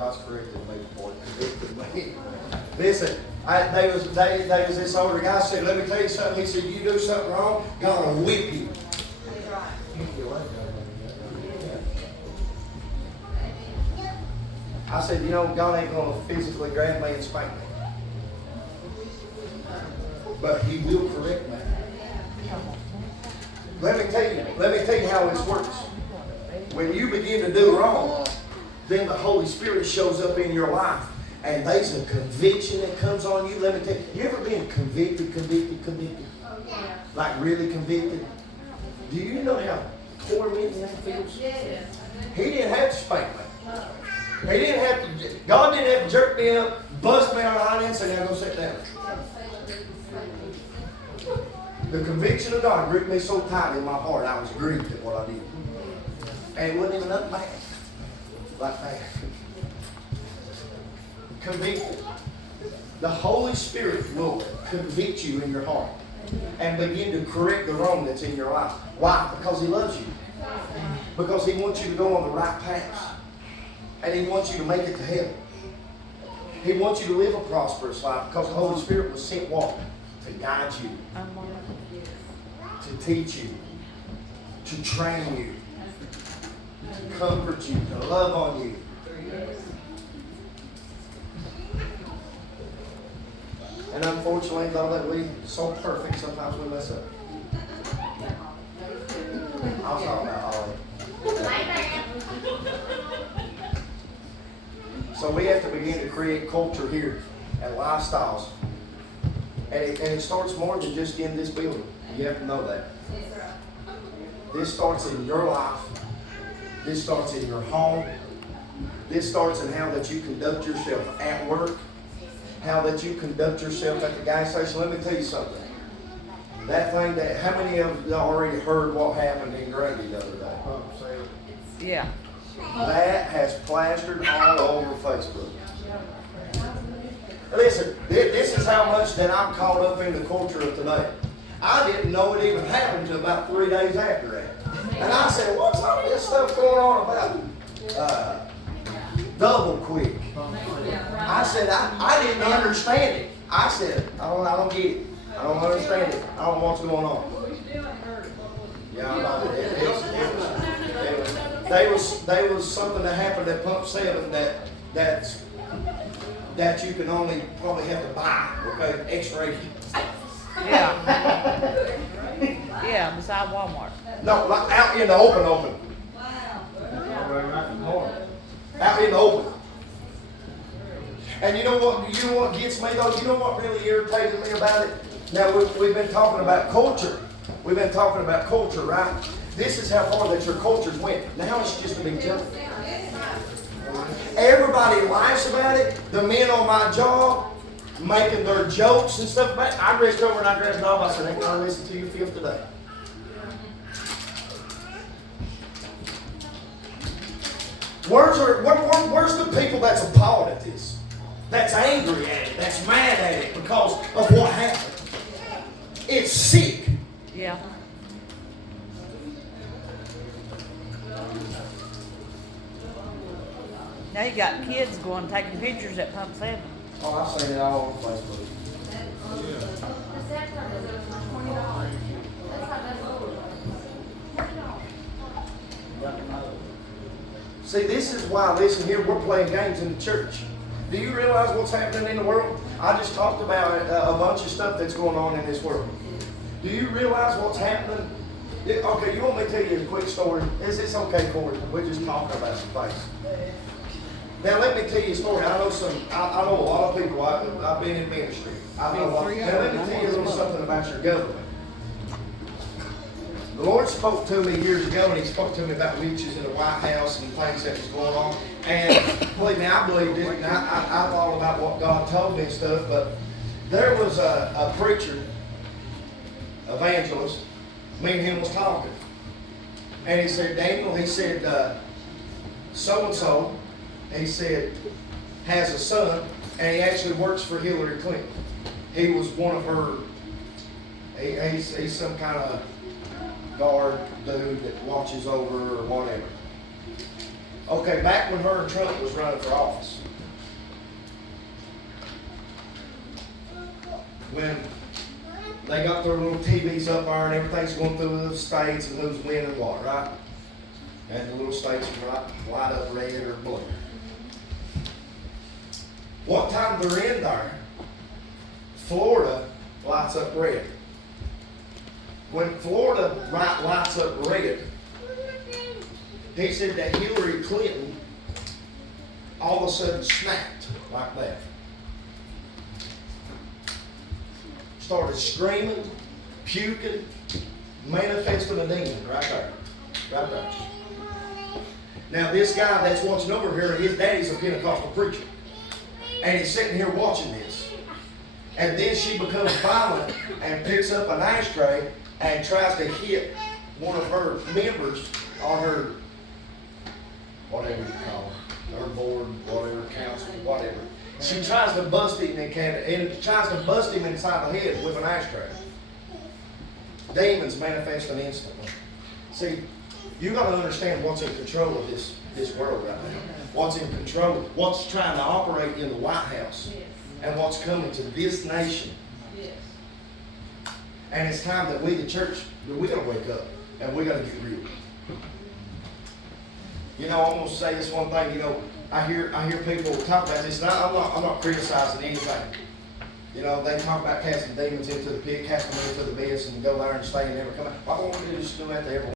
God's corrected me before it convicted me. Listen, they was this older guy said, let me tell you something. He said, you do something wrong, God will whip you. I said, you know, God ain't going to physically grab me and spank me. But He will correct me. Let me tell you how this works. When you begin to do wrong, then the Holy Spirit shows up in your life. And there's a conviction that comes on you. Let me tell you, you ever been convicted? Like really convicted? Do you know how tormenting that feels? He didn't have to spank me. He didn't have to, God didn't have to jerk me up, bust me on the hind end and say, now go sit down. The conviction of God gripped me so tight in my heart, I was grieved at what I did. And it wasn't even nothing bad. Like that. Convicted. The Holy Spirit will convict you in your heart and begin to correct the wrong that's in your life. Why? Because He loves you. Because He wants you to go on the right path. And He wants you to make it to heaven. He wants you to live a prosperous life because the Holy Spirit was sent what? To guide you. To teach you. To train you. To comfort you. To love on you. And unfortunately, though that we're so perfect, sometimes we mess up. I was talking about Ollie. So we have to begin to create culture here and lifestyles. And it starts more than just in this building. You have to know that. This starts in your life. This starts in your home. This starts in how that you conduct yourself at work. How that you conduct yourself at the gas station. Let me tell you something. That thing that, how many of you already heard what happened in Grady the other day? Yeah. That has plastered all over Facebook. Listen, this is how much that I'm caught up in the culture of today. I didn't know it even happened until about 3 days after that. And I said, what's all this stuff going on about double quick? I said, I didn't understand it. I said, I don't get it. I don't understand it. I don't know what's going on. Yeah, there was something that happened at Pump 7 that you can only probably have to buy, okay? X-rated. Yeah. Yeah, beside Walmart. No, like out in the open. Out in the open. And you know what gets me though? You know what really irritated me about it? Now we've been talking about culture. We've been talking about culture, right? This is how far that your cultures went. Now it's just a big joke. Everybody laughs about it. The men on my job making their jokes and stuff about it. I reached over and I grabbed the dog. I said, ain't gonna listen to you filth today. Where's the people that's appalled at this? That's angry at it. That's mad at it because of what happened. It's sick. Yeah. Now you got kids going taking pictures at Pump 7. Oh, I've seen it all over Facebook. See, this is why, listen here, we're playing games in the church. Do you realize what's happening in the world? I just talked about a bunch of stuff that's going on in this world. Do you realize what's happening? Okay, you want me to tell you a quick story? Is this okay, Corey? We're just talking about some things. Now let me tell you a story. I know a lot of people. I've been in ministry. I know a lot. Now let me tell you a little something about your government. The Lord spoke to me years ago, and He spoke to me about witches in the White House and things that was going on. And believe me, I believed it, and I thought about what God told me and stuff. But there was a preacher, evangelist. Me and him was talking, and he said, Daniel, he said, so and so. He said, has a son, and he actually works for Hillary Clinton. He was one of her, he's some kind of guard dude that watches over her or whatever. Okay, back when her and Trump was running for office, when they got their little TVs up there and everything's going through the states and who's winning what, right? And the little states light up red or blue. What time they're in there, Florida lights up red. When Florida lights up red, he said that Hillary Clinton all of a sudden snapped like that. Started screaming, puking, manifesting a demon right there. Right there. Now this guy that's watching over here, his daddy's a Pentecostal preacher. And he's sitting here watching this. And then she becomes violent and picks up an ashtray and tries to hit one of her members on her, whatever you call her board, whatever, council, whatever. She tries to bust him and tries to bust him inside the head with an ashtray. Demons manifesting instantly. See, you got to understand what's in control of this world right now. What's in control, what's trying to operate in the White House, and what's coming to this nation. And it's time that we, the church, we got to wake up and we got to get real. You know, I'm gonna say this one thing. You know, I hear people talk about this, and I'm not criticizing anything. You know, they talk about casting demons into the pit, casting them into the abyss, and go there and stay and never come out. Why don't we just do that to everyone?